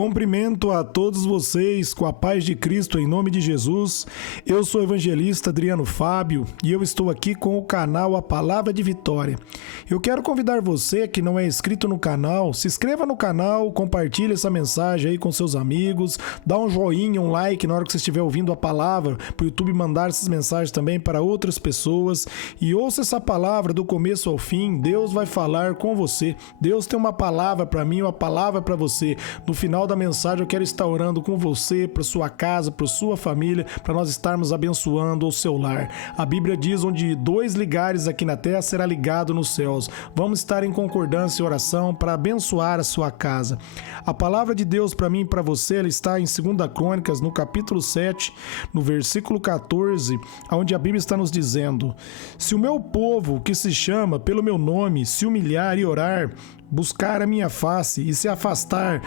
Cumprimento a todos vocês com a paz de Cristo em nome de Jesus. Eu sou o evangelista Adriano Fábio e eu estou aqui com o canal A Palavra de Vitória. Eu quero convidar você que não é inscrito no canal, se inscreva no canal, compartilhe essa mensagem aí com seus amigos, dá um joinha, um like na hora que você estiver ouvindo a palavra, para o YouTube mandar essas mensagens também para outras pessoas e ouça essa palavra do começo ao fim. Deus vai falar com você. Deus tem uma palavra para mim, uma palavra para você. No final da mensagem eu quero estar orando com você, para sua casa, para sua família, para nós estarmos abençoando o seu lar. A Bíblia diz: onde dois ligares aqui na terra será ligado nos céus. Vamos estar em concordância e oração para abençoar a sua casa. A palavra de Deus para mim e para você, ela está em 2 Crônicas, no capítulo 7, no versículo 14, onde a Bíblia está nos dizendo: se o meu povo, que se chama pelo meu nome, se humilhar e orar, buscar a minha face e se afastar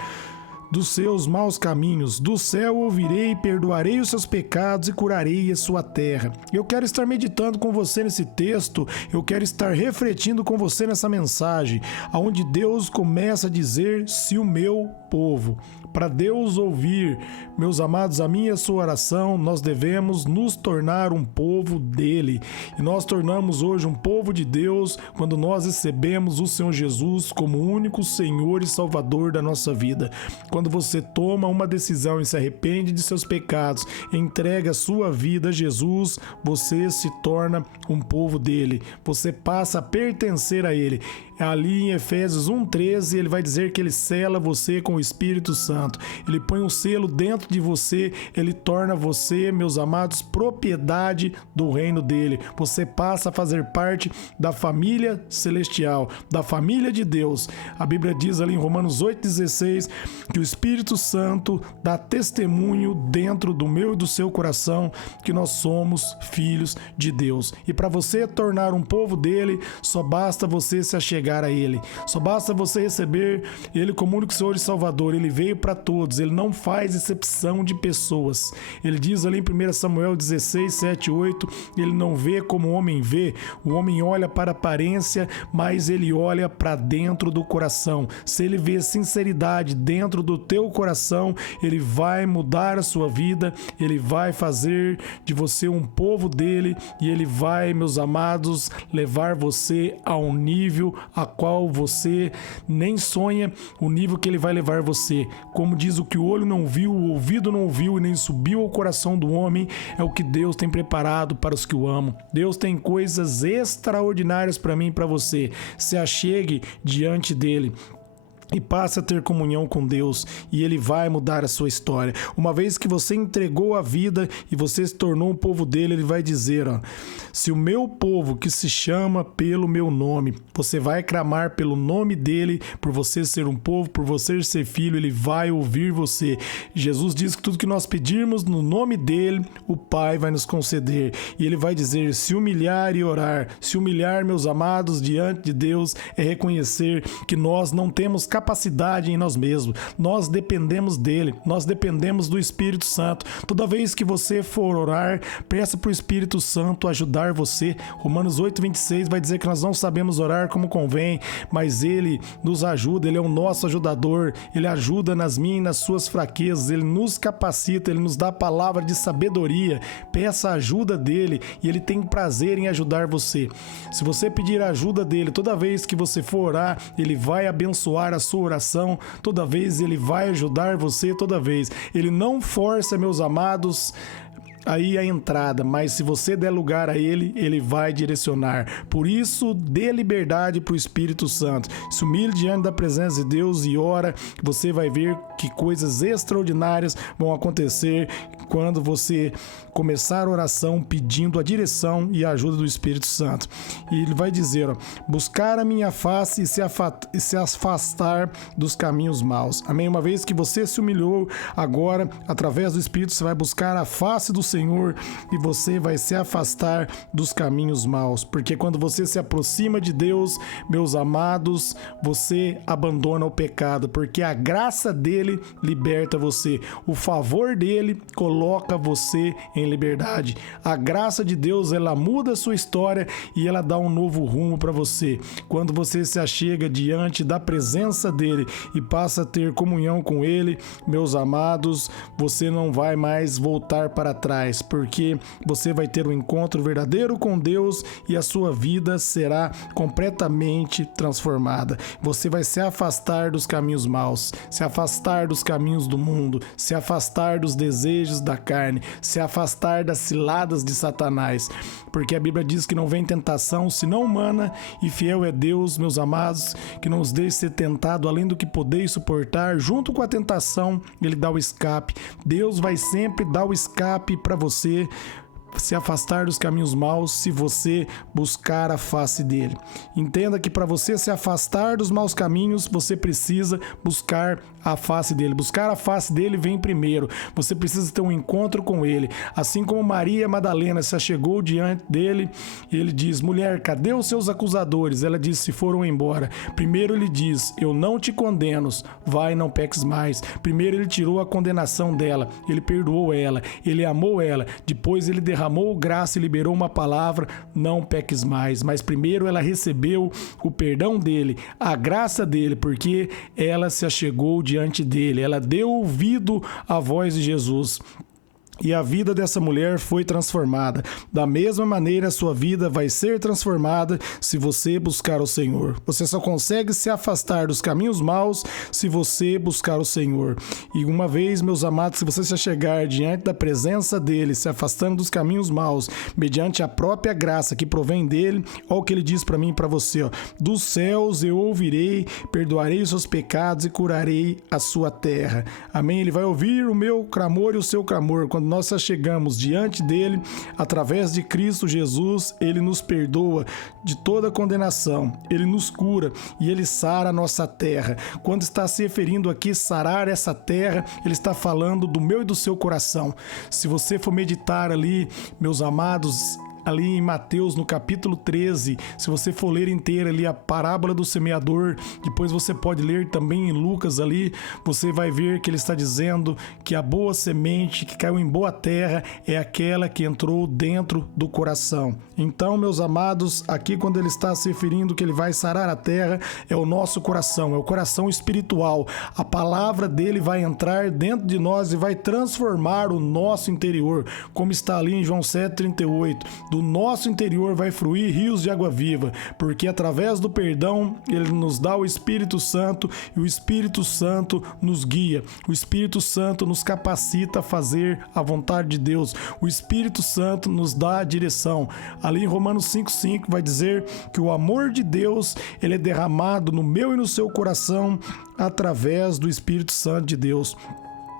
dos seus maus caminhos, do céu ouvirei, perdoarei os seus pecados e curarei a sua terra. Eu quero estar meditando com você nesse texto, eu quero estar refletindo com você nessa mensagem, onde Deus começa a dizer: se o meu povo. Para Deus ouvir, meus amados, a minha e a sua oração, nós devemos nos tornar um povo dele. E nós tornamos hoje um povo de Deus quando nós recebemos o Senhor Jesus como único Senhor e Salvador da nossa vida. Quando você toma uma decisão e se arrepende de seus pecados, entrega a sua vida a Jesus, você se torna um povo dele. Você passa a pertencer a ele. Ali em Efésios 1:13, ele vai dizer que ele sela você com o Espírito Santo. Ele põe um selo dentro de você, ele torna você, meus amados, propriedade do reino dele. Você passa a fazer parte da família celestial, da família de Deus. A Bíblia diz ali em Romanos 8:16 que o Espírito Santo dá testemunho dentro do meu e do seu coração que nós somos filhos de Deus. E para você tornar um povo dele, só basta você se achegar a ele. Só basta você receber ele como único Senhor e Salvador. Ele veio para todos, ele não faz exceção de pessoas. Ele diz ali em 1 Samuel 16, 7, 8, ele não vê como o homem vê. O homem olha para a aparência, mas ele olha para dentro do coração. Se ele vê sinceridade dentro do teu coração, ele vai mudar a sua vida, ele vai fazer de você um povo dele e ele vai, meus amados, levar você a um nível a qual você nem sonha, o nível que ele vai levar você. Como diz: o que o olho não viu, o ouvido não ouviu e nem subiu ao coração do homem, é o que Deus tem preparado para os que o amam. Deus tem coisas extraordinárias para mim e para você. Se achegue diante dele e passe a ter comunhão com Deus e ele vai mudar a sua história. Uma vez que você entregou a vida e você se tornou um povo dele, ele vai dizer: se o meu povo, que se chama pelo meu nome, você vai clamar pelo nome dele, por você ser um povo, por você ser filho, ele vai ouvir você. Jesus diz que tudo que nós pedirmos no nome dele, o Pai vai nos conceder. E ele vai dizer: se humilhar e orar. Se humilhar, meus amados, diante de Deus, é reconhecer que nós não temos capacidade em nós mesmos. Nós dependemos dele, nós dependemos do Espírito Santo. Toda vez que você for orar, peça para o Espírito Santo ajudar você. Romanos 8:26 vai dizer que nós não sabemos orar como convém, mas ele nos ajuda, ele é o nosso ajudador, ele ajuda nas minhas e nas suas fraquezas, ele nos capacita, ele nos dá a palavra de sabedoria. Peça a ajuda dele e ele tem prazer em ajudar você. Se você pedir a ajuda dele, toda vez que você for orar, ele vai abençoar a sua oração, toda vez ele vai ajudar você, toda vez. Ele não força, meus amados, aí a entrada, mas se você der lugar a ele, ele vai direcionar. Por isso, dê liberdade para o Espírito Santo. Se humilhe diante da presença de Deus e ora, você vai ver que coisas extraordinárias vão acontecer quando você começar a oração pedindo a direção e a ajuda do Espírito Santo. E ele vai dizer: buscar a minha face e se afastar dos caminhos maus. Amém? Uma vez que você se humilhou, agora, através do Espírito, você vai buscar a face do Senhor e você vai se afastar dos caminhos maus, porque quando você se aproxima de Deus, meus amados, você abandona o pecado, porque a graça dele liberta você, o favor dele coloca você em liberdade. A graça de Deus, ela muda a sua história e ela dá um novo rumo para você. Quando você se achega diante da presença dele e passa a ter comunhão com ele, meus amados, você não vai mais voltar para trás, porque você vai ter um encontro verdadeiro com Deus e a sua vida será completamente transformada. Você vai se afastar dos caminhos maus, se afastar dos caminhos do mundo, se afastar dos desejos da carne, se afastar das ciladas de Satanás, porque a Bíblia diz que não vem tentação senão humana, e fiel é Deus, meus amados, que não os deixe ser tentado além do que podeis suportar. Junto com a tentação, ele dá o escape. Deus vai sempre dar o escape para você se afastar dos caminhos maus se você buscar a face dele. Entenda que para você se afastar dos maus caminhos, você precisa buscar a face dele. Buscar a face dele vem primeiro. Você precisa ter um encontro com ele. Assim como Maria Madalena se achegou diante dele, ele diz: mulher, cadê os seus acusadores? Ela diz: se foram embora. Primeiro ele diz: eu não te condeno, vai, não peques mais. Primeiro ele tirou a condenação dela, ele perdoou ela, ele amou ela. Depois ele derramou graça e liberou uma palavra: não peques mais. Mas primeiro ela recebeu o perdão dele, a graça dele, porque ela se achegou diante dele, ela deu ouvido à voz de Jesus. E a vida dessa mulher foi transformada. Da mesma maneira, a sua vida vai ser transformada se você buscar o Senhor. Você só consegue se afastar dos caminhos maus se você buscar o Senhor. E uma vez, meus amados, se você se chegar diante da presença dele, se afastando dos caminhos maus, mediante a própria graça que provém dele, olha o que ele diz para mim e para você: ó, dos céus eu ouvirei, perdoarei os seus pecados e curarei a sua terra. Amém? Ele vai ouvir o meu clamor e o seu clamor. Quando nós chegamos diante dele, através de Cristo Jesus, ele nos perdoa de toda condenação, ele nos cura e ele sara a nossa terra. Quando está se referindo aqui sarar essa terra, ele está falando do meu e do seu coração. Se você for meditar ali, meus amados, ali em Mateus, no capítulo 13, se você for ler inteira ali a parábola do semeador, depois você pode ler também em Lucas ali, você vai ver que ele está dizendo que a boa semente que caiu em boa terra é aquela que entrou dentro do coração. Então, meus amados, aqui quando ele está se referindo que ele vai sarar a terra, é o nosso coração, é o coração espiritual. A palavra dele vai entrar dentro de nós e vai transformar o nosso interior, como está ali em João 7,38. Do nosso interior vai fluir rios de água viva, porque através do perdão ele nos dá o Espírito Santo e o Espírito Santo nos guia. O Espírito Santo nos capacita a fazer a vontade de Deus. O Espírito Santo nos dá a direção. Ali em Romanos 5,5 vai dizer que o amor de Deus ele é derramado no meu e no seu coração através do Espírito Santo de Deus.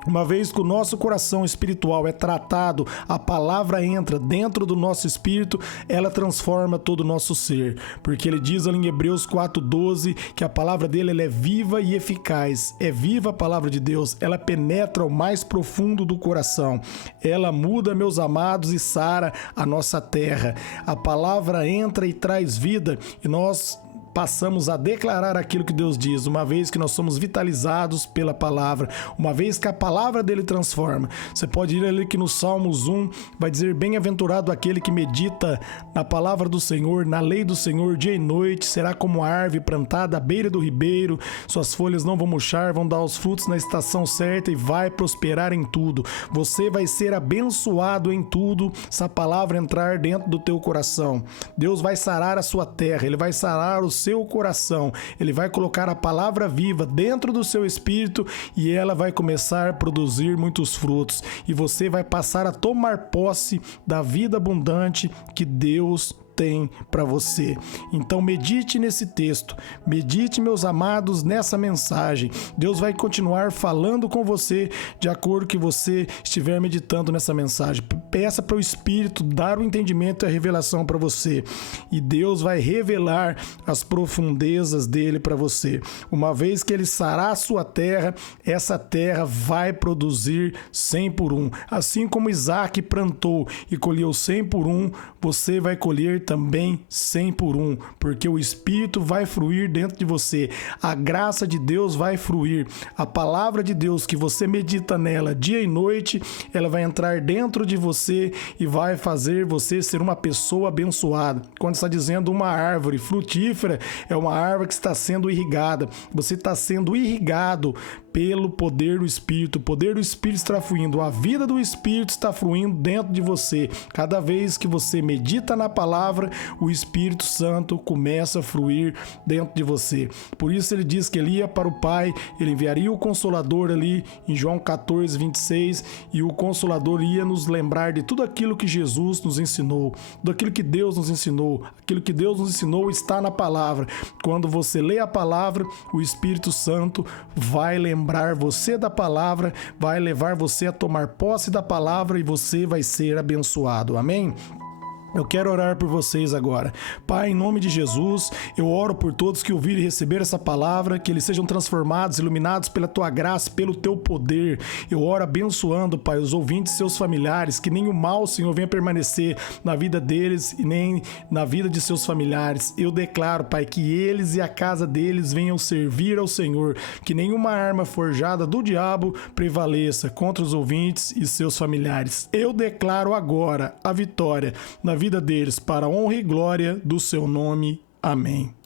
Uma vez que o nosso coração espiritual é tratado, a palavra entra dentro do nosso espírito, ela transforma todo o nosso ser. Porque ele diz ali em Hebreus 4,12 que a palavra dele ela é viva e eficaz. É viva a palavra de Deus, ela penetra o mais profundo do coração. Ela muda, meus amados, e sara a nossa terra. A palavra entra e traz vida, e nós passamos a declarar aquilo que Deus diz, uma vez que nós somos vitalizados pela palavra, uma vez que a palavra dele transforma. Você pode ir ali que no Salmos 1 vai dizer: bem-aventurado aquele que medita na palavra do Senhor, na lei do Senhor, dia e noite, será como a árvore plantada à beira do ribeiro, suas folhas não vão murchar, vão dar os frutos na estação certa e vai prosperar em tudo. Você vai ser abençoado em tudo se a palavra entrar dentro do teu coração. Deus vai sarar a sua terra, ele vai sarar o seu coração, ele vai colocar a palavra viva dentro do seu espírito e ela vai começar a produzir muitos frutos, e você vai passar a tomar posse da vida abundante que Deus tem para você. Então medite nesse texto, medite, meus amados, nessa mensagem. Deus vai continuar falando com você de acordo com que você estiver meditando nessa mensagem. Peça para o Espírito dar o entendimento e a revelação para você, e Deus vai revelar as profundezas dele para você. Uma vez que ele sarar a sua terra, essa terra vai produzir 100 por 1. Assim como Isaac plantou e colheu 100 por 1, você vai colher também 100 por 1, porque o Espírito vai fluir dentro de você, a graça de Deus vai fluir, a palavra de Deus que você medita nela dia e noite, ela vai entrar dentro de você e vai fazer você ser uma pessoa abençoada. Quando está dizendo uma árvore frutífera, é uma árvore que está sendo irrigada, você está sendo irrigado pelo poder do Espírito. O poder do Espírito está fluindo, a vida do Espírito está fluindo dentro de você. Cada vez que você medita na palavra, o Espírito Santo começa a fluir dentro de você. Por isso ele diz que ele ia para o Pai, ele enviaria o Consolador ali em João 14, 26, e o Consolador ia nos lembrar de tudo aquilo que Jesus nos ensinou, tudo aquilo que Deus nos ensinou. Aquilo que Deus nos ensinou está na palavra. Quando você lê a palavra, o Espírito Santo vai lembrar você da palavra, vai levar você a tomar posse da palavra e você vai ser abençoado. Amém? Eu quero orar por vocês agora. Pai, em nome de Jesus, eu oro por todos que ouvirem e receber essa palavra, que eles sejam transformados, iluminados pela Tua graça, pelo Teu poder. Eu oro abençoando, Pai, os ouvintes e seus familiares, que nem o mal, Senhor, venha permanecer na vida deles e nem na vida de seus familiares. Eu declaro, Pai, que eles e a casa deles venham servir ao Senhor, que nenhuma arma forjada do diabo prevaleça contra os ouvintes e seus familiares. Eu declaro agora a vitória na vida deles, para a honra e glória do seu nome. Amém.